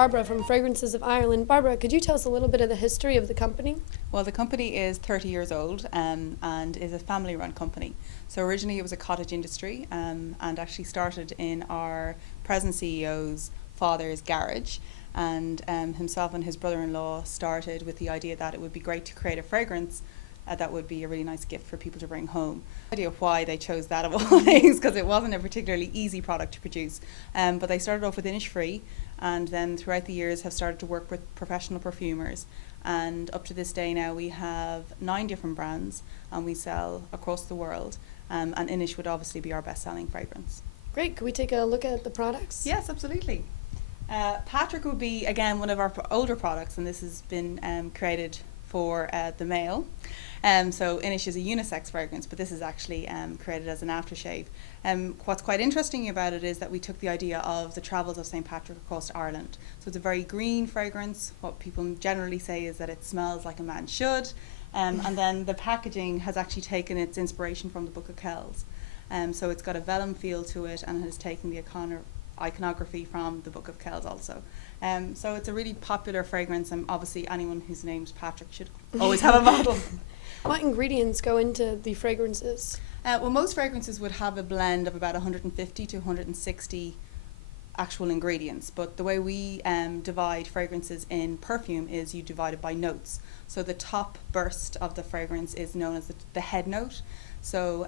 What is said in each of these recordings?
Barbara from Fragrances of Ireland. Barbara, could you tell us a little bit of the history of the company? Well, the company is 30 years old and is a family-run company. So originally it was a cottage industry and actually started in our present CEO's father's garage. And himself and his brother-in-law started with the idea that it would be great to create a fragrance that would be a really nice gift for people to bring home. No idea why they chose that of all things, because it wasn't a particularly easy product to produce. But they started off with Innisfree, and then throughout the years have started to work with professional perfumers. And up to this day now we have 9 different brands and we sell across the world. And Inish would obviously be our best-selling fragrance. Great. Could we take a look at the products? Yes, absolutely. Patrick would be, again, one of our older products, and this has been created for the male. So Inish is a unisex fragrance, but this is actually created as an aftershave. What's quite interesting about it is that we took the idea of the travels of St. Patrick across to Ireland. So it's a very green fragrance. What people generally say is that it smells like a man should. And then the packaging has actually taken its inspiration from the Book of Kells. So it's got a vellum feel to it and has taken the iconography from the Book of Kells also. So it's a really popular fragrance, and obviously anyone whose name's Patrick should always have a bottle. What ingredients go into the fragrances? Well, most fragrances would have a blend of about 150 to 160 actual ingredients, but the way we divide fragrances in perfume is you divide it by notes. So the top burst of the fragrance is known as the head note. So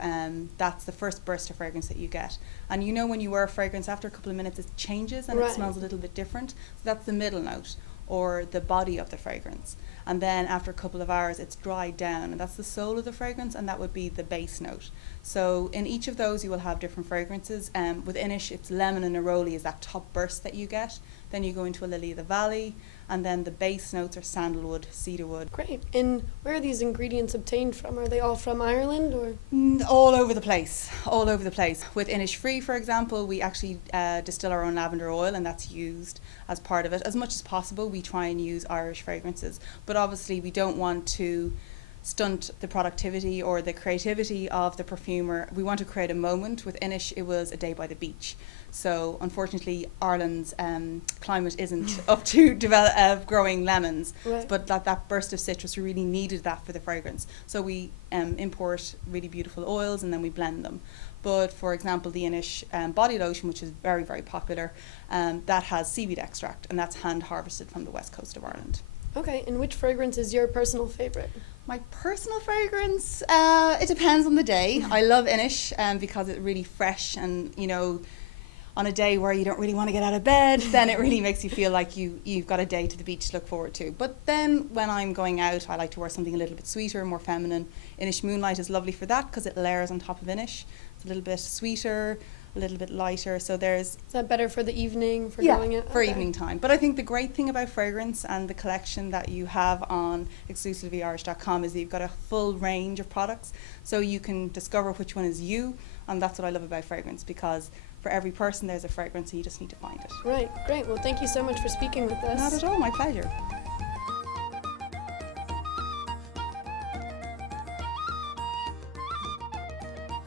that's the first burst of fragrance that you get. And you know when you wear a fragrance, after a couple of minutes it changes and Right. it smells a little bit different. So that's the middle note, or the body of the fragrance. And then after a couple of hours it's dried down, and that's the soul of the fragrance, and that would be the base note. So in each of those you will have different fragrances. With Inish it's lemon and neroli is that top burst that you get. Then you go into a lily of the valley, and then the base notes are sandalwood, cedarwood. Great. And where are these ingredients obtained from? Are they all from Ireland or? All over the place, all over the place. With Innisfree, for example, we actually distill our own lavender oil, and that's used as part of it. As much as possible, we try and use Irish fragrances, but obviously we don't want to stunt the productivity or the creativity of the perfumer. We want to create a moment. With Inish, it was a day by the beach. So unfortunately, Ireland's climate isn't up to growing lemons. Right. But that burst of citrus, we really needed that for the fragrance. So we import really beautiful oils and then we blend them. But for example, the Inish body lotion, which is very, very popular, that has seaweed extract, and that's hand harvested from the west coast of Ireland. Okay. And which fragrance is your personal favorite? My personal fragrance, it depends on the day. I love Inish because it's really fresh, and you know, on a day where you don't really want to get out of bed, then it really makes you feel like you've got a day to the beach to look forward to. But then when I'm going out, I like to wear something a little bit sweeter, more feminine. Inish Moonlight is lovely for that because it layers on top of Inish. It's a little bit sweeter, a little bit lighter. So there's... Is that better for the evening, for yeah, going out? for Okay. evening time. But I think the great thing about fragrance and the collection that you have on exclusivelyirish.com is that you've got a full range of products. So you can discover which one is you, and that's what I love about fragrance, because for every person there's a fragrance and you just need to find it. Right. Great. Well, thank you so much for speaking with us. Not at all, my pleasure.